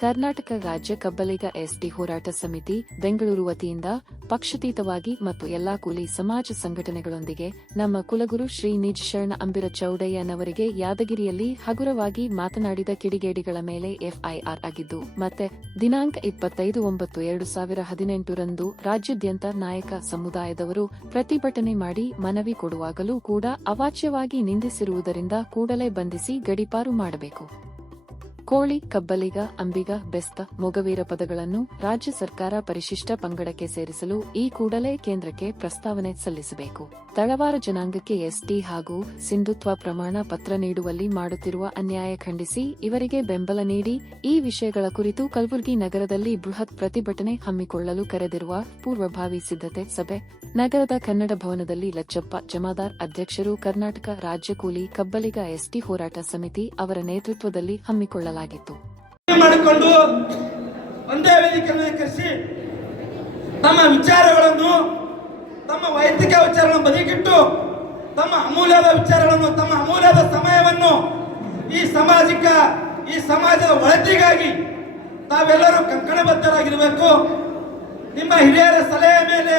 ಕರ್ನಾಟಕ ರಾಜ್ಯ ಕಬ್ಬಲಿಗ ಎಸ್ಟಿ ಹೋರಾಟ ಸಮಿತಿ ಬೆಂಗಳೂರು ವತಿಯಿಂದ ಪಕ್ಷಾತೀತವಾಗಿ ಮತ್ತು ಎಲ್ಲಾ ಕೂಲಿ ಸಮಾಜ ಸಂಘಟನೆಗಳೊಂದಿಗೆ ನಮ್ಮ ಕುಲಗುರು ಶ್ರೀ ನಿಜ ಶರಣ ಅಂಬಿರ ಚೌಡಯ್ಯನವರಿಗೆ ಯಾದಗಿರಿಯಲ್ಲಿ ಹಗುರವಾಗಿ ಮಾತನಾಡಿದ ಕಿಡಿಗೇಡಿಗಳ ಮೇಲೆ ಎಫ್ಐಆರ್ ಆಗಿದ್ದು ಮತ್ತೆ ದಿನಾಂಕ 25/9/2018 ರಂದು ರಾಜ್ಯಾದ್ಯಂತ ನಾಯಕ ಸಮುದಾಯದವರು ಪ್ರತಿಭಟನೆ ಮಾಡಿ ಮನವಿ ಕೊಡುವಾಗಲೂ ಕೂಡ ಅವಾಚ್ಯವಾಗಿ ನಿಂದಿಸಿರುವುದರಿಂದ ಕೂಡಲೇ ಬಂಧಿಸಿ ಗಡೀಪಾರು ಮಾಡಬೇಕು. ಕೋಳಿ, ಕಬ್ಬಲಿಗ, ಅಂಬಿಗ, ಬೆಸ್ತ, ಮೊಗವೀರ ಪದಗಳನ್ನು ರಾಜ್ಯ ಸರ್ಕಾರ ಪರಿಶಿಷ್ಟ ಪಂಗಡಕ್ಕೆ ಸೇರಿಸಲು ಈ ಕೂಡಲೇ ಕೇಂದ್ರಕ್ಕೆ ಪ್ರಸ್ತಾವನೆ ಸಲ್ಲಿಸಬೇಕು. ತಳವಾರ ಜನಾಂಗಕ್ಕೆ ಎಸ್ಟಿ ಹಾಗೂ ಸಿಂಧುತ್ವ ಪ್ರಮಾಣ ಪತ್ರ ನೀಡುವಲ್ಲಿ ಮಾಡುತ್ತಿರುವ ಅನ್ಯಾಯ ಖಂಡಿಸಿ ಇವರಿಗೆ ಬೆಂಬಲ ನೀಡಿ ಈ ವಿಷಯಗಳ ಕುರಿತು ಕಲಬುರಗಿ ನಗರದಲ್ಲಿ ಬೃಹತ್ ಪ್ರತಿಭಟನೆ ಹಮ್ಮಿಕೊಳ್ಳಲು ಕರೆದಿರುವ ಪೂರ್ವಭಾವಿ ಸಿದ್ಧತೆ ಸಭೆ ನಗರದ ಕನ್ನಡ ಭವನದಲ್ಲಿ ಲಚ್ಚಪ್ಪ ಜಮಾದಾರ್ ಅಧ್ಯಕ್ಷರು ಕರ್ನಾಟಕ ರಾಜ್ಯ ಕೂಲಿ ಕಬ್ಬಲಿಗ ಎಸ್ಟಿ ಹೋರಾಟ ಸಮಿತಿ ಅವರ ನೇತೃತ್ವದಲ್ಲಿ ಹಮ್ಮಿಕೊಳ್ಳಲಾಗಿತ್ತು. ಮಾಡಿಕೊಂಡು ಒಂದೇ ವೇದಿಕೆಯನ್ನು ಕರೆಸಿ ತಮ್ಮ ವಿಚಾರಗಳನ್ನು, ತಮ್ಮ ವೈಯಕ್ತಿಕ ವಿಚಾರಗಳನ್ನು ಬದಿಗಿಟ್ಟು ತಮ್ಮ ಅಮೂಲ್ಯದ ವಿಚಾರಗಳನ್ನು, ತಮ್ಮ ಅಮೂಲ್ಯದ ಸಮಯವನ್ನು ಈ ಸಮಾಜದ ಒಳಿತಿಗಾಗಿ ತಾವೆಲ್ಲರೂ ಕಂಕಣಬದ್ಧರಾಗಿರಬೇಕು. ನಿಮ್ಮ ಹಿರಿಯರ ಸಲಹೆ ಮೇಲೆ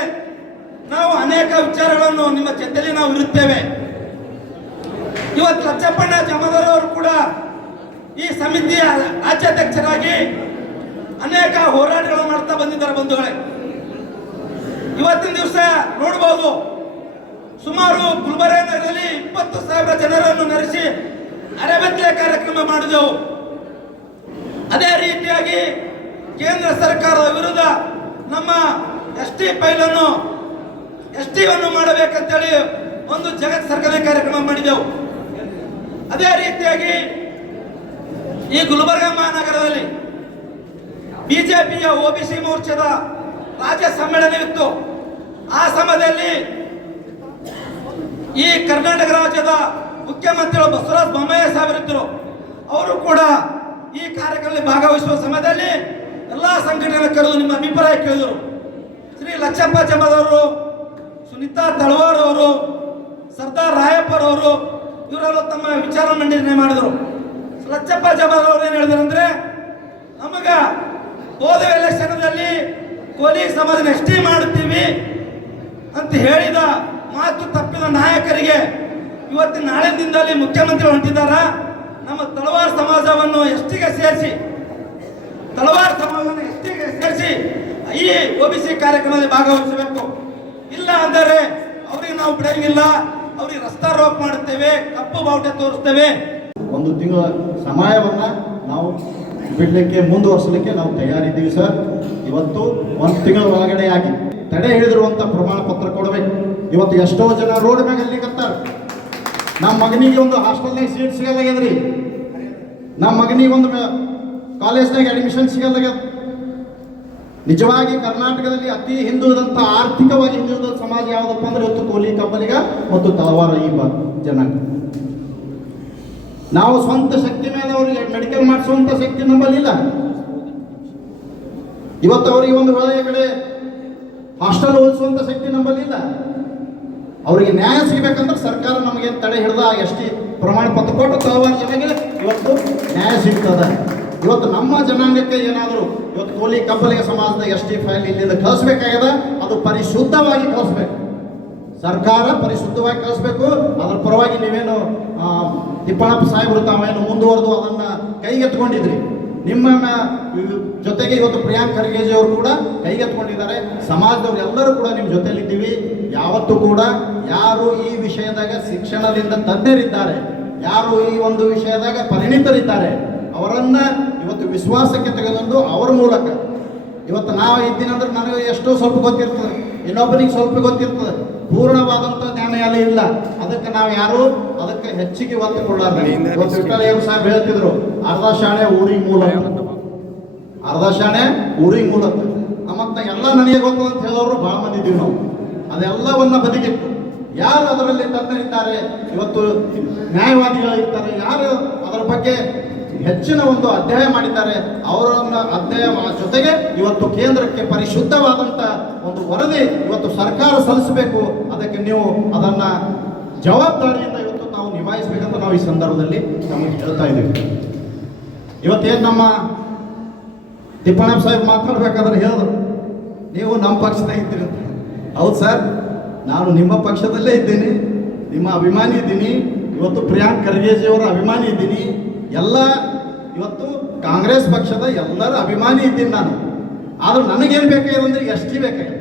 ನಾವು ಅನೇಕ ವಿಚಾರಗಳನ್ನು ನಿಮ್ಮ ಜೊತೆಯಲ್ಲಿ ನಾವು ಇರುತ್ತೇವೆ. ಇವತ್ತು ಲಚ್ಚಪ್ಪಣ್ಣ ಜಮಾದಾರ್ ಅವರು ಕೂಡ ಈ ಸಮಿತಿಯ ರಾಜ್ಯಾಧ್ಯಕ್ಷರಾಗಿ ಅನೇಕ ಹೋರಾಟಗಳನ್ನು ಮಾಡ್ತಾ ಬಂದಿದ್ದಾರೆ. ಬಂಧುಗಳೇ, ಇವತ್ತಿನ ದಿವಸ ನೋಡಬಹುದು, ಸುಮಾರು ಗುಲ್ಬರ್ಗ ನಗರದಲ್ಲಿ 20,000 ಜನರನ್ನು ನೆರೆಸಿ ಅರೆಬೆತ್ತಲೆ ಕಾರ್ಯಕ್ರಮ ಮಾಡಿದೆವು. ಅದೇ ರೀತಿಯಾಗಿ ಕೇಂದ್ರ ಸರ್ಕಾರದ ವಿರುದ್ಧ ನಮ್ಮ ಎಸ್ಟಿಯನ್ನು ಮಾಡಬೇಕಂತೇಳಿ ಒಂದು ಜಗತ್ ಸರ್ಕಾರದ ಕಾರ್ಯಕ್ರಮ ಮಾಡಿದೆವು. ಅದೇ ರೀತಿಯಾಗಿ ಈ ಗುಲ್ಬರ್ಗ ಮಹಾನಗರದಲ್ಲಿ ಬಿಜೆಪಿಯ ಒಬಿಸಿ ಮೋರ್ಚಾದ ರಾಜ್ಯ ಸಮ್ಮೇಳನವಿತ್ತು. ಆ ಸಮಯದಲ್ಲಿ ಈ ಕರ್ನಾಟಕ ರಾಜ್ಯದ ಮುಖ್ಯಮಂತ್ರಿಗಳು ಬಸವರಾಜ ಬೊಮ್ಮಾಯಿ ಸಾಹೇಬರಿದ್ದರು. ಅವರು ಕೂಡ ಈ ಕಾರ್ಯಕ್ರಮದಲ್ಲಿ ಭಾಗವಹಿಸುವ ಸಮಯದಲ್ಲಿ ಎಲ್ಲಾ ಸಂಘಟನೆ ಕರೆದು ನಿಮ್ಮ ಅಭಿಪ್ರಾಯ ಕೇಳಿದರು. ಶ್ರೀ ಲಚ್ಚಪ್ಪ ಜಮಾದಾರ್, ಸುನೀತಾ ತಳವಾರ್ ಅವರು, ಸರ್ದಾರ್ ರಾಯಪ್ಪರ್ ಅವರು ಇವರೆಲ್ಲ ತಮ್ಮ ವಿಚಾರ ಮಂಡನೆ ಮಾಡಿದರು. ಲಚ್ಚಪ್ಪ ಜಮಾದಾರ್ ಅವರು ಏನು ಹೇಳಿದ್ರು ಅಂದ್ರೆ, ನಮಗ ಹೋದ ಎಲೆಕ್ಷನ್ದಲ್ಲಿ ಕೋಲಿ ಸಮಾಜ ಎಸ್ಟಿ ಮಾಡುತ್ತೀವಿ ಅಂತ ಹೇಳಿದ ಮಾತು ತಪ್ಪಿದ ನಾಯಕರಿಗೆ ಇವತ್ತಿನ ನಾಳೆದಿಂದಲೇ ಮುಖ್ಯಮಂತ್ರಿಗಳು ಹೊಂಟಿದ್ದಾರ. ನಮ್ಮ ತಳವಾರ್ ಸಮಾಜವನ್ನು ಎಸ್ಟಿಗೆ ಸೇರಿಸಿ ಈ ಒಬಿಸಿ ಕಾರ್ಯಕ್ರಮದಲ್ಲಿ ಭಾಗವಹಿಸಬೇಕು. ಇಲ್ಲ ಅಂದರೆ ಅವ್ರಿಗೆ ನಾವು ಬಿಡಂಗಿಲ್ಲ, ಅವ್ರಿಗೆ ರಸ್ತಾ ರೋಕ್ ಮಾಡುತ್ತೇವೆ, ಕಪ್ಪು ಬಾವುಟ ತೋರಿಸ್ತೇವೆ. ಒಂದು ತಿಂಗಳ ಸಮಯವನ್ನ ನಾವು ಬಿಡಲಿಕ್ಕೆ ಮುಂದುವರಿಸಲಿಕ್ಕೆ ನಾವು ತಯಾರಿದ್ದೀವಿ ಸರ್. ಇವತ್ತು ಒಂದು ತಿಂಗಳ ಒಳಗಡೆ ಆಗಿ ತಡೆ ಹಿಡಿದಿರುವಂತ ಪ್ರಮಾಣ ಪತ್ರ ಕೊಡಬೇಕು. ಇವತ್ತು ಎಷ್ಟೋ ಜನ ರೋಡ್ ಮ್ಯಾಗ ಅಲ್ಲಿಕತ್ತಾರ. ನಮ್ಮ ಮಗನಿಗೆ ಒಂದು ಹಾಸ್ಟೆಲ್ನಾಗ ಸೀಟ್ ಸಿಗಲ್ಲಾಗ್ಯದ್ರಿ, ನಮ್ಮ ಮಗನಿಗೆ ಒಂದು ಕಾಲೇಜ್ನಾಗ ಅಡ್ಮಿಷನ್ ಸಿಗಲ್ಲಾಗ್ಯದ. ನಿಜವಾಗಿ ಕರ್ನಾಟಕದಲ್ಲಿ ಅತಿ ಹಿಂದುಳಿದಂತ, ಆರ್ಥಿಕವಾಗಿ ಹಿಂದುಳಿದ ಸಮಾಜ ಯಾವುದಪ್ಪ ಅಂದ್ರೆ ಇವತ್ತು ಕೋಲಿ, ಕಬ್ಬಲಿಗ ಮತ್ತು ತಳವಾರ ಈ ಜನಾಂಗ. ನಾವು ಸ್ವಂತ ಶಕ್ತಿ ಮೇಲೆ ಅವರಿಗೆ ಮೆಡಿಕಲ್ ಮಾಡಿಸುವಂತ ಶಕ್ತಿ ನಮ್ಮಲ್ಲಿಲ್ಲ. ಇವತ್ತು ಅವರಿಗೆ ಒಂದು ಒಳ್ಳೆಯ ಕಡೆ ಹಾಸ್ಟೆಲ್ ಓದಿಸುವಂತ ಶಕ್ತಿ ನಮ್ಮಲ್ಲಿಲ್ಲ. ಅವರಿಗೆ ನ್ಯಾಯ ಸಿಗಬೇಕಂದ್ರೆ ಸರ್ಕಾರ ನಮಗೆ ತಡೆ ಹಿಡಿದ ಎಸ್ಟಿ ಪ್ರಮಾಣ ಪತ್ರ ಕೊಟ್ಟು ತಳವಾರ ಜನಗೆ ಇವತ್ತು ನ್ಯಾಯ ಸಿಗ್ತದೆ. ಇವತ್ತು ನಮ್ಮ ಜನಾಂಗಕ್ಕೆ ಏನಾದರೂ ಇವತ್ತು ಕೋಲಿ ಕಬ್ಬಲಿಗ ಸಮಾಜದ ಎಸ್ಟಿ ಫೈಲ್ ಇಲ್ಲಿಂದ ಕಳಿಸ್ಬೇಕಾಗ್ಯದ. ಅದು ಪರಿಶುದ್ಧವಾಗಿ ಕಳಿಸ್ಬೇಕು, ಸರ್ಕಾರ ಪರಿಶುದ್ಧವಾಗಿ ಕಳಿಸ್ಬೇಕು. ಅದರ ಪರವಾಗಿ ನೀವೇನು ತಿಪ್ಪಣ್ಣಪ್ಪ ಸಾಹೇಬರು ತಾವೇನು ಮುಂದುವರೆದು ಅದನ್ನ ಕೈಗೆತ್ಕೊಂಡಿದ್ರಿ. ನಿಮ್ಮ ಜೊತೆಗೆ ಇವತ್ತು ಪ್ರಿಯಾಂಕ್ ಖರ್ಗೆಜಿ ಅವರು ಕೂಡ ಕೈಗೆತ್ಕೊಂಡಿದ್ದಾರೆ. ಸಮಾಜದವ್ರು ಎಲ್ಲರೂ ಕೂಡ ನಿಮ್ಮ ಜೊತೆಲಿದ್ದೀವಿ. ಯಾವತ್ತೂ ಕೂಡ ಯಾರು ಈ ವಿಷಯದಾಗ ಶಿಕ್ಷಣದಿಂದ ತಜ್ಞರಿದ್ದಾರೆ, ಯಾರು ಈ ಒಂದು ವಿಷಯದಾಗ ಪರಿಣಿತರಿದ್ದಾರೆ, ಅವರನ್ನ ಇವತ್ತು ವಿಶ್ವಾಸಕ್ಕೆ ತೆಗೆದುಕೊಂಡು ಅವರ ಮೂಲಕ ಇವತ್ತು ನಾವು ಇದ್ದೀನಂದ್ರೆ ನನಗೆ ಎಷ್ಟೋ ಸ್ವಲ್ಪ ಗೊತ್ತಿರ್ತದೆ, ಇನ್ನೊಬ್ಬನಿಗೆ ಸ್ವಲ್ಪ ಗೊತ್ತಿರ್ತದೆ, ಪೂರ್ಣವಾದಂಥ ಜ್ಞಾನ ಎಲ್ಲ ಇಲ್ಲ. ಅದಕ್ಕೆ ನಾವು ಯಾರು ಅದಕ್ಕೆ ಹೆಚ್ಚಿಗೆ ಒತ್ತು ಕೊಡಲಾರ್ದು. ಸಾಹೇಬ್ ಹೇಳ್ತಿದ್ರು, ಅರ್ಧ ಶಾಣೆ ಊರಿಗೆ ಮೂಲ, ಅರ್ಧ ಶಾಣೆ ಊರಿಗೆ ಮೂಲ. ಮತ್ತೆ ಎಲ್ಲ ನನಗೆ ಗೊತ್ತು ಅಂತ ಹೇಳೋರು ಬಹಳ ಮಂದಿ ಇದ್ದೀವಿ ನಾವು. ಅದೆಲ್ಲವನ್ನ ಬದಿಗಿಟ್ಟು ಯಾರು ಅದರಲ್ಲಿ ತಜ್ಞರಿದ್ದಾರೆ, ಇವತ್ತು ನ್ಯಾಯವಾದಿಗಳಿರ್ತಾರೆ, ಯಾರು ಅದರ ಬಗ್ಗೆ ಹೆಚ್ಚಿನ ಒಂದು ಅಧ್ಯಯನ ಮಾಡಿದ್ದಾರೆ, ಅವರನ್ನ ಅಧ್ಯಯನ ಜೊತೆಗೆ ಇವತ್ತು ಕೇಂದ್ರಕ್ಕೆ ಪರಿಶುದ್ಧವಾದಂತ ಒಂದು ವರದಿ ಇವತ್ತು ಸರ್ಕಾರ ಸಲ್ಲಿಸಬೇಕು. ಅದಕ್ಕೆ ನೀವು ಅದನ್ನ ಜವಾಬ್ದಾರಿಯಿಂದ ಇವತ್ತು ನಾವು ನಿಭಾಯಿಸಬೇಕಂತ ನಾವು ಈ ಸಂದರ್ಭದಲ್ಲಿ ನಮಗೆ ಹೇಳ್ತಾ ಇದ್ದೀವಿ. ಇವತ್ತೇನು ನಮ್ಮ ತಿಪ್ಪಣ್ಣಪ್ಪ ಸಾಹೇಬ್ ಮಾತಾಡ್ಬೇಕಾದ್ರೆ ಹೇಳಿದ್ರು ನೀವು ನಮ್ಮ ಪಕ್ಷದಾಗ ಇದ್ದೀರಿ ಅಂತ. ಹೌದು ಸರ್, ನಾನು ನಿಮ್ಮ ಪಕ್ಷದಲ್ಲೇ ಇದ್ದೀನಿ, ನಿಮ್ಮ ಅಭಿಮಾನಿ ಇದ್ದೀನಿ. ಇವತ್ತು ಪ್ರಿಯಾಂಕ್ ಖರ್ಗೆಜಿಯವರ ಅಭಿಮಾನಿ ಇದ್ದೀನಿ. ಎಲ್ಲ ಇವತ್ತು ಕಾಂಗ್ರೆಸ್ ಪಕ್ಷದ ಎಲ್ಲರ ಅಭಿಮಾನಿ ಇದ್ದೀನಿ ನಾನು. ಆದ್ರೆ ನನಗೇನು ಬೇಕಾಗಿದೆ ಅಂದರೆ ಎಸ್ ಟಿ ಬೇಕಾಗಿದೆ.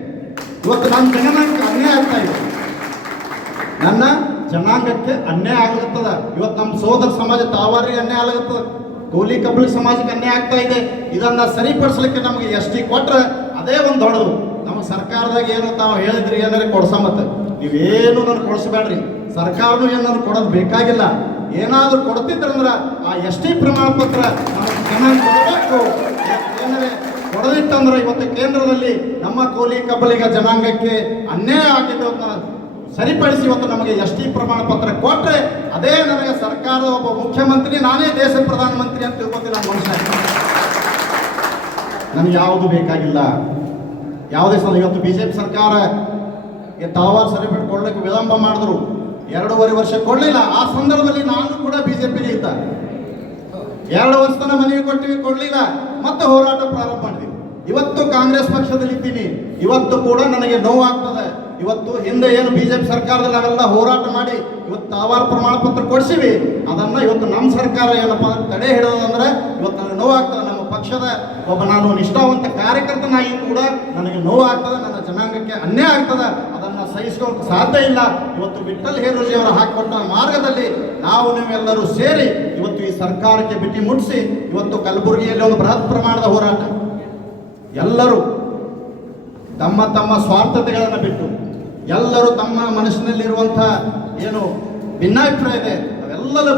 ಇವತ್ತು ನನ್ನ ಜನಾಂಗಕ್ಕೆ ಅನ್ಯಾಯ ಆಗ್ತಾ ಇದೆ, ನನ್ನ ಜನಾಂಗಕ್ಕೆ ಅನ್ಯಾಯ ಆಗ್ಲತ್ತದ. ಇವತ್ತು ನಮ್ಮ ಸೋದರ ಸಮಾಜ ತಾವಾರಿಗೆ ಅನ್ಯಾಯ ಆಗ್ಲತ್ತದ, ಕೋಲಿ ಕಬ್ಬಳಿ ಸಮಾಜಕ್ಕೆ ಅನ್ಯಾಯ ಆಗ್ತಾ ಇದೆ. ಇದನ್ನ ಸರಿಪಡಿಸ್ಲಿಕ್ಕೆ ನಮಗೆ ಎಸ್ ಟಿ ಕೊಟ್ರೆ ಅದೇ ಒಂದು ದೊಡ್ಡದು. ನಮ್ಮ ಸರ್ಕಾರದಾಗ ಏನು ತಾವು ಹೇಳಿದ್ರಿ ಏನಾರು ಕೊಡ್ಸಮತ್ತ, ನೀವೇನು ನನಗೆ ಕೊಡಿಸ್ಬೇಡ್ರಿ, ಸರ್ಕಾರನೂ ಏನಾದ್ರು ಕೊಡೋದು ಬೇಕಾಗಿಲ್ಲ. ಏನಾದರೂ ಕೊಡ್ತಿದ್ರಂದ್ರೆ ಆ ಎಸ್ ಟಿ ಪ್ರಮಾಣ ಪತ್ರ ನಮಗೆ ಚೆನ್ನಾಗಿ ಕೊಡಬೇಕು. ಏನಾರೇ ಕೊಡದಿತ್ತಂದ್ರೆ ಇವತ್ತು ಕೇಂದ್ರದಲ್ಲಿ ನಮ್ಮ ಕೋಲಿ ಕಬ್ಬಲಿಗ ಜನಾಂಗಕ್ಕೆ ಅನ್ಯಾಯ ಆಗಿದ್ದು ಸರಿಪಡಿಸಿ ಇವತ್ತು ನಮಗೆ ಎಸ್ ಟಿ ಪ್ರಮಾಣ ಪತ್ರ ಕೊಟ್ಟರೆ ಅದೇ ನನಗೆ ಸರ್ಕಾರದ ಒಬ್ಬ ಮುಖ್ಯಮಂತ್ರಿ, ನಾನೇ ದೇಶ ಪ್ರಧಾನಮಂತ್ರಿ ಅಂತ ತಿಳ್ಕೊತಿಲ್ಲ ಮನುಷ್ಯ. ನನಗೆ ಯಾವುದು ಬೇಕಾಗಿಲ್ಲ, ಯಾವುದೇ ಸಲ. ಇವತ್ತು BJP ಸರ್ಕಾರ ತಾವಾರು ಸರ್ಟಿಫಿಕೇಟ್ ಕೊಡ್ಲಿಕ್ಕೆ ವಿಳಂಬ ಮಾಡಿದ್ರು, 2.5 ವರ್ಷ ಕೊಡಲಿಲ್ಲ. ಆ ಸಂದರ್ಭದಲ್ಲಿ ನಾನು ಕೂಡ BJPಗೆ ಇದ್ದ. 2 ವರ್ಷ ತನಕ ಮನೆಗೆ ಕೊಟ್ಟಿವಿ, ಕೊಡಲಿಲ್ಲ. ಮತ್ತೆ ಹೋರಾಟ ಪ್ರಾರಂಭ ಮಾಡಿದ್ವಿ. ಇವತ್ತು ಕಾಂಗ್ರೆಸ್ ಪಕ್ಷದಲ್ಲಿ ಇದ್ದೀನಿ. ಇವತ್ತು ಕೂಡ ನನಗೆ ನೋವಾಗ್ತದೆ. ಇವತ್ತು ಹಿಂದೆ ಏನು BJP ಸರ್ಕಾರದಲ್ಲಿ ನಾವೆಲ್ಲ ಹೋರಾಟ ಮಾಡಿ ಇವತ್ತು ತಾವಾರು ಪ್ರಮಾಣ ಪತ್ರ ಕೊಡಿಸಿವಿ, ಅದನ್ನು ಇವತ್ತು ನಮ್ಮ ಸರ್ಕಾರ ಏನಪ್ಪ ತಡೆ ಹಿಡಿದಂದ್ರೆ ಇವತ್ತು ನನಗೆ ನೋವಾಗ್ತದೆ. ನಮ್ಮ ಪಕ್ಷದ ಒಬ್ಬ ನಾನು ನಿಷ್ಠಾವಂತ ಕಾರ್ಯಕರ್ತನಾಗಿ ಕೂಡ ನನಗೆ ನೋವಾಗ್ತದೆ, ನನ್ನ ಜನಾಂಗಕ್ಕೆ ಅನ್ಯಾಯ ಆಗ್ತದೆ. ಅದನ್ನು ಸಹಿಸ್ಕೊಳ್ಳೋಕೆ ಸಾಧ್ಯ ಇಲ್ಲ. ಇವತ್ತು ವಿಠ್ಠಲ್ ಹೇರೂಜಿಯವರು ಹಾಕಿಕೊಟ್ಟ ಮಾರ್ಗದಲ್ಲಿ ನಾವು ನೀವೆಲ್ಲರೂ ಸೇರಿ ಇವತ್ತು ಈ ಸರ್ಕಾರಕ್ಕೆ ಬಿಟ್ಟಿ ಮುಟ್ಟಿಸಿ ಇವತ್ತು ಕಲಬುರಗಿಯಲ್ಲಿ ಒಂದು ಬೃಹತ್ ಪ್ರಮಾಣದ ಹೋರಾಟ, ಎಲ್ಲರೂ ತಮ್ಮ ತಮ್ಮ ಸ್ವಾರ್ಥತೆಗಳನ್ನು ಬಿಟ್ಟು ಎಲ್ಲರೂ ತಮ್ಮ ಮನಸ್ಸಿನಲ್ಲಿರುವಂಥ ಏನು ಭಿನ್ನಾಭಿಪ್ರಾಯ ಇದೆ ಅವೆಲ್ಲರೂ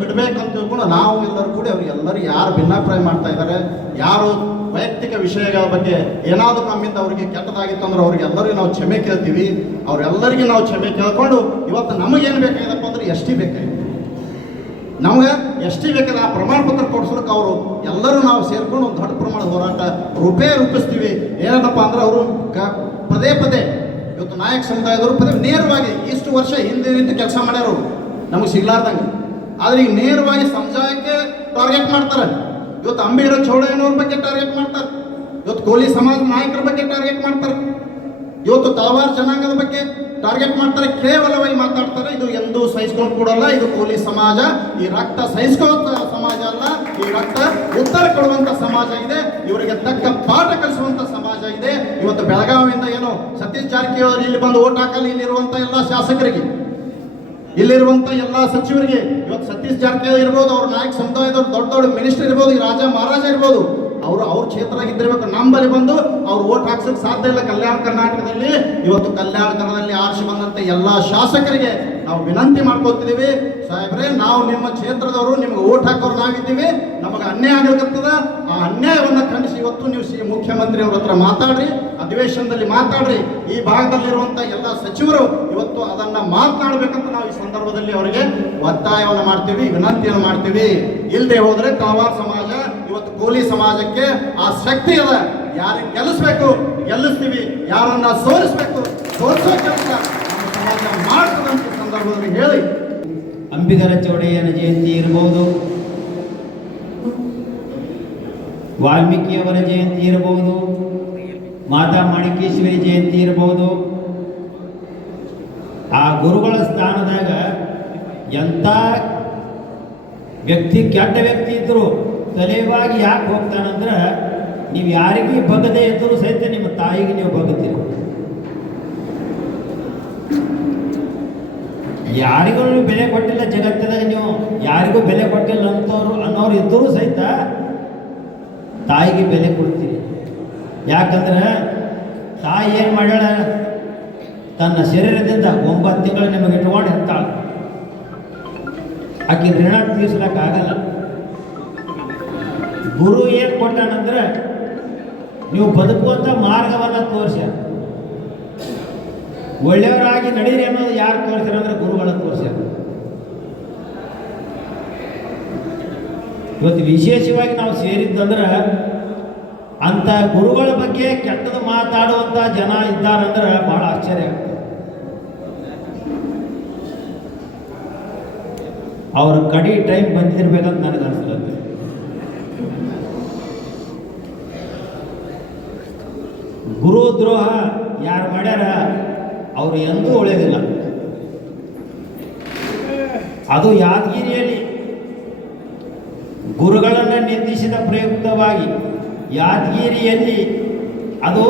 ಬಿಡಬೇಕಂತ ತಿಳ್ಕೊಂಡು ನಾವು ಎಲ್ಲರೂ ಕೂಡ ಅವರಿಗೆಲ್ಲರೂ ಯಾರು ಭಿನ್ನಾಭಿಪ್ರಾಯ ಮಾಡ್ತಾ ಇದ್ದಾರೆ, ಯಾರು ವೈಯಕ್ತಿಕ ವಿಷಯಗಳ ಬಗ್ಗೆ ಏನಾದರೂ ನಮ್ಮಿಂದ ಅವರಿಗೆ ಕೆಟ್ಟದಾಗಿತ್ತು ಅಂದ್ರೆ ಅವ್ರಿಗೆಲ್ಲರಿಗೂ ನಾವು ಕ್ಷಮೆ ಕೇಳ್ತೀವಿ. ಅವರೆಲ್ಲರಿಗೂ ನಾವು ಕ್ಷಮೆ ಕೇಳ್ಕೊಂಡು ಇವತ್ತು ನಮಗೇನು ಬೇಕಾಗಿದೆಪ್ಪ ಅಂದ್ರೆ ಎಸ್ ಟಿ ಬೇಕಾಗಿದೆ. ನಮ್ಗೆ ಎಸ್ ಟಿ ಬೇಕಾದ್ರೆ ಆ ಪ್ರಮಾಣ ಪತ್ರ ಕೊಡಿಸೋದಕ್ಕೆ ಅವರು ಎಲ್ಲರೂ ನಾವು ಸೇರ್ಕೊಂಡು ಒಂದು ದೊಡ್ಡ ಪ್ರಮಾಣದ ಹೋರಾಟ ರೂಪಿಸ್ತೀವಿ. ಏನಪ್ಪ ಅಂದ್ರೆ ಅವರು ಪದೇ ಪದೇ ಇವತ್ತು ನಾಯಕ ಸಮುದಾಯದವರು ಪದೇ ನೇರವಾಗಿ ಇಷ್ಟು ವರ್ಷ ಹಿಂದೆ ನಿಂತು ಕೆಲಸ ಮಾಡ್ಯಾರು ನಮಗೆ ಸಿಗ್ಲಾರ್ದಂಗೆ. ಆದ್ರೆ ಈಗ ನೇರವಾಗಿ ಸಮುದಾಯಕ್ಕೆ ಟಾರ್ಗೆಟ್ ಮಾಡ್ತಾರೆ. ಇವತ್ತು ಅಂಬೇರ ಚೌಡಯ್ಯನವ್ರ ಬಗ್ಗೆ ಟಾರ್ಗೆಟ್ ಮಾಡ್ತಾರೆ, ಇವತ್ತು ಕೋಲಿ ಸಮಾಜ ನಾಯಕರ ಬಗ್ಗೆ ಟಾರ್ಗೆಟ್ ಮಾಡ್ತಾರೆ, ಇವತ್ತು ತಳವಾರ ಜನಾಂಗದ ಬಗ್ಗೆ ಟಾರ್ಗೆಟ್ ಮಾಡ್ತಾರೆ. ಕೇವಲವಾಗಿ ಮಾತಾಡ್ತಾರೆ. ಇದು ಎಂದೂ ಸಹಿಸ್ಕೊಂಡು ಕೊಡಲ್ಲ. ಇದು ಕೋಲಿ ಸಮಾಜ, ಈ ರಕ್ತ ಸಹಿಸ್ಕೊಳ್ಳುವಂತ ಸಮಾಜ ಅಲ್ಲ, ಈ ರಕ್ತ ಉತ್ತರ ಕೊಡುವಂತ ಸಮಾಜ ಇದೆ, ಇವರಿಗೆ ತಕ್ಕ ಪಾಠ ಕಲಿಸುವಂತ ಸಮಾಜ ಇದೆ. ಇವತ್ತು ಬೆಳಗಾವಿಯಿಂದ ಏನು ಸತೀಶ್ ಜಾರಕಿಹೊಳಿ ಇಲ್ಲಿ ಬಂದು ಓಟ್ ಹಾಕಲಿ, ಇಲ್ಲಿರುವಂತ ಎಲ್ಲ ಶಾಸಕರಿಗೆ, ಇಲ್ಲಿರುವಂತ ಎಲ್ಲ ಸಚಿವರಿಗೆ, ಇವತ್ತು ಸತೀಶ್ ಜಾರಕಿಹೊಳಿ ಇರ್ಬೋದು, ಅವ್ರ ನಾಯಕ ಸಮುದಾಯದವ್ರು ದೊಡ್ಡ ದೊಡ್ಡ ಮಿನಿಸ್ಟರ್ ಇರ್ಬೋದು, ಈ ರಾಜ ಮಹಾರಾಜ ಇರ್ಬೋದು, ಅವ್ರ ಕ್ಷೇತ್ರದಾಗ ಇದ್ದಿರ್ಬೇಕು. ನಂಬಲ್ಲಿ ಬಂದು ಅವ್ರು ಓಟ್ ಹಾಕ್ಸಕ್ಕೆ ಸಾಧ್ಯ ಇಲ್ಲ. ಕಲ್ಯಾಣ ಕರ್ನಾಟಕದಲ್ಲಿ ಇವತ್ತು ಕಲ್ಯಾಣ ಕರ್ನಾಟಕದಲ್ಲಿ ಆರಿಸಿ ಬಂದಂತ ಎಲ್ಲ ಶಾಸಕರಿಗೆ ನಾವು ವಿನಂತಿ ಮಾಡ್ಕೊತಿದ್ದೀವಿ, ಸಾಹೇಬ್ರೆ ನಾವು ನಿಮ್ಮ ಕ್ಷೇತ್ರದವರು, ನಿಮ್ಗೆ ಓಟ್ ಹಾಕೋರು ನಾವಿದ್ದೀವಿ, ನಮಗೆ ಅನ್ಯಾಯ ಆಗಲಿಕ್ಕತ್ತದ. ಆ ಅನ್ಯಾಯವನ್ನು ಖಂಡಿಸಿ ಇವತ್ತು ನೀವು ಮುಖ್ಯಮಂತ್ರಿ ಅವ್ರ ಹತ್ರ ಮಾತಾಡ್ರಿ, ಅಧಿವೇಶನದಲ್ಲಿ ಮಾತಾಡ್ರಿ. ಈ ಭಾಗದಲ್ಲಿರುವಂತ ಎಲ್ಲ ಸಚಿವರು ಇವತ್ತು ಅದನ್ನ ಮಾತನಾಡಬೇಕಂತ ನಾವು ಈ ಸಂದರ್ಭದಲ್ಲಿ ಅವರಿಗೆ ಒತ್ತಾಯವನ್ನು ಮಾಡ್ತೀವಿ, ವಿನಂತಿಯನ್ನು ಮಾಡ್ತೀವಿ. ಇಲ್ಲದೆ ಹೋದ್ರೆ ತಳವಾರ ಸಮಾಜ ಇವತ್ತು ಕೋಲಿ ಸಮಾಜಕ್ಕೆ ಆ ಶಕ್ತಿ ಅದ. ಯಾರಿಗೆ ಗೆಲ್ಲಿಸ್ಬೇಕು ಗೆಲ್ಲಿಸ್ತೀವಿ, ಯಾರನ್ನ ಸೋಲಿಸ್ಬೇಕು ಸೋಲಿಸೋ ಕೆಲಸ ನಮ್ಮ ಸಮಾಜ ಮಾಡ್ತದಂತ ಸಂದರ್ಭದಲ್ಲಿ ಹೇಳಿ, ಅಂಬಿಗರ ಚೌಡಯ್ಯನ ಜಯಂತಿ ಇರಬಹುದು, ವಾಲ್ಮೀಕಿಯವರ ಜಯಂತಿ ಇರಬಹುದು, ಮಾತಾ ಮಾಣಿಕೇಶ್ವರಿ ಜಯಂತಿ ಇರಬಹುದು. ಆ ಗುರುಗಳ ಸ್ಥಾನದಾಗ ಎಂಥ ವ್ಯಕ್ತಿ, ಕೆಟ್ಟ ವ್ಯಕ್ತಿ ಇದ್ದರು ತಲೆವಾಗಿ ಯಾಕೆ ಹೋಗ್ತಾನಂದ್ರೆ, ನೀವು ಯಾರಿಗೂ ಬಗ್ಗದೆ ಇದ್ದರೂ ಸಹಿತ ನಿಮ್ಮ ತಾಯಿಗೆ ನೀವು ಬಗ್ಗುತ್ತೀರಿ. ಯಾರಿಗೂ ಬೆಲೆ ಕೊಟ್ಟಿಲ್ಲ ಜಗತ್ತಿನಾಗ, ನೀವು ಯಾರಿಗೂ ಬೆಲೆ ಕೊಟ್ಟಿಲ್ಲ ಅನ್ನೋರು ಇದ್ದರೂ ಸಹಿತ ತಾಯಿಗೆ ಬೆಲೆ ಕೊಡ್ತೀರಿ. ಯಾಕಂದ್ರೆ ತಾಯಿ ಏನು ಮಾಡ್ಯಾಳ, ತನ್ನ ಶರೀರದಿಂದ 9 ತಿಂಗಳು ನಿಮಗೆ ಇಟ್ಕೊಂಡು ಹೆತ್ತಾಳ. ಆಕೆ ಋಣ ತೀರ್ಸ್ಲಿಕ್ಕಾಗಲ್ಲ. ಗುರು ಏನು ಕೊಟ್ಟಾನಂದ್ರೆ, ನೀವು ಬದುಕುವಂಥ ಮಾರ್ಗವನ್ನು ತೋರಿಸ, ಒಳ್ಳೆಯವರಾಗಿ ನಡೀರಿ ಅನ್ನೋದು ಯಾರು ತೋರಿಸ್ಯಾರ ಅಂದ್ರೆ ಗುರುಗಳನ್ನು ತೋರಿಸ್ಯಾರ. ಇವತ್ತು ವಿಶೇಷವಾಗಿ ನಾವು ಸೇರಿದ್ದಂದ್ರೆ ಅಂಥ ಗುರುಗಳ ಬಗ್ಗೆ ಕೆಟ್ಟದ್ದು ಮಾತಾಡುವಂಥ ಜನ ಇದ್ದಾರಂದ್ರೆ ಬಹಳ ಆಶ್ಚರ್ಯ ಆಗ್ತದೆ. ಅವ್ರ ಕಡಿ ಟೈಮ್ ಬಂದಿರ್ಬೇಕಂತ ನನಗೆ ಅನಿಸ್ತದೆ. ಗುರು ದ್ರೋಹ ಯಾರು ಮಾಡ್ಯಾರ ಅವರು ಎಂದೂ ಉಳಿಯೋದಿಲ್ಲ. ಅದು ಯಾದಗಿರಿಯಲ್ಲಿ ಗುರುಗಳನ್ನು ನಿಂದಿಸಿದ ಪ್ರಯುಕ್ತವಾಗಿ ಯಾದಗಿರಿಯಲ್ಲಿ ಅದು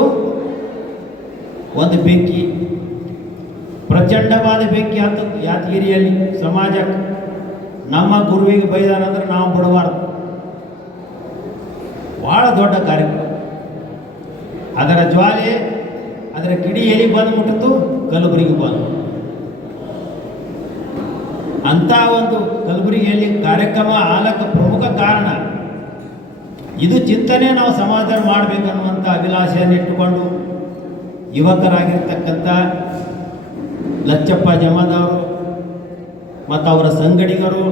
ಒಂದು ಬೆಂಕಿ, ಪ್ರಚಂಡವಾದ ಬೆಂಕಿ ಹತ್ತು ಯಾದಗಿರಿಯಲ್ಲಿ ಸಮಾಜಕ್ಕೆ. ನಮ್ಮ ಗುರುವಿಗೆ ಬೈದಾರಂದ್ರೆ ನಾವು ಬಿಡಬಾರ್ದು. ಭಾಳ ದೊಡ್ಡ ಕಾರ್ಯಕ್ರಮ. ಅದರ ಜ್ವಾಲೆ, ಅದರ ಕಿಡಿ ಎಲ್ಲಿ ಬಂದು ಮುಟ್ಟಿತು, ಕಲಬುರಗಿ ಬಂದು. ಅಂಥ ಒಂದು ಕಲಬುರಗಿಯಲ್ಲಿ ಕಾರ್ಯಕ್ರಮ ಆಲಕ್ಕೆ ಪ್ರಮುಖ ಕಾರಣ ಇದು. ಚಿಂತನೆ ನಾವು ಸಮಾಧಾನ ಮಾಡಬೇಕನ್ನುವಂಥ ಅಭಿಲಾಷೆಯನ್ನು ಇಟ್ಟುಕೊಂಡು ಯುವಕರಾಗಿರ್ತಕ್ಕಂಥ ಲಚ್ಚಪ್ಪ ಜಮಾದವರು ಮತ್ತು ಅವರ ಸಂಘಟಕರು,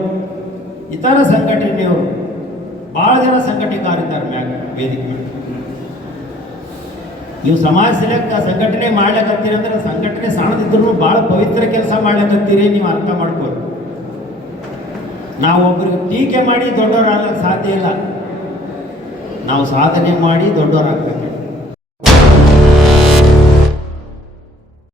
ಇತರ ಸಂಘಟನೆಯವರು, ಭಾಳ ಜನ ಸಂಘಟಕರಿದ್ದಾರೆ ಮ್ಯಾಗ ವೇದಿಕೆ. ನೀವು ಸಮಾಜ ಸೇವಕ ಸಂಘಟನೆ ಮಾಡ್ಲಿಕ್ಕತ್ತೀರಿ ಅಂದ್ರೆ ಸಂಘಟನೆ ಸಣ್ಣದಿದ್ರು ಭಾಳ ಪವಿತ್ರ ಕೆಲಸ ಮಾಡ್ಲಿಕ್ಕತ್ತೀರಿ, ನೀವು ಅರ್ಥ ಮಾಡ್ಕೊಳ್ಳಿ. ನಾವು ಒಬ್ಬರಿಗೆ ಟೀಕೆ ಮಾಡಿ ದೊಡ್ಡವರಾಗಕ್ಕೆ ಸಾಧ್ಯ ಇಲ್ಲ. ನಾವು ಸಾಧನೆ ಮಾಡಿ ದೊಡ್ಡವರಾಗಬೇಕು.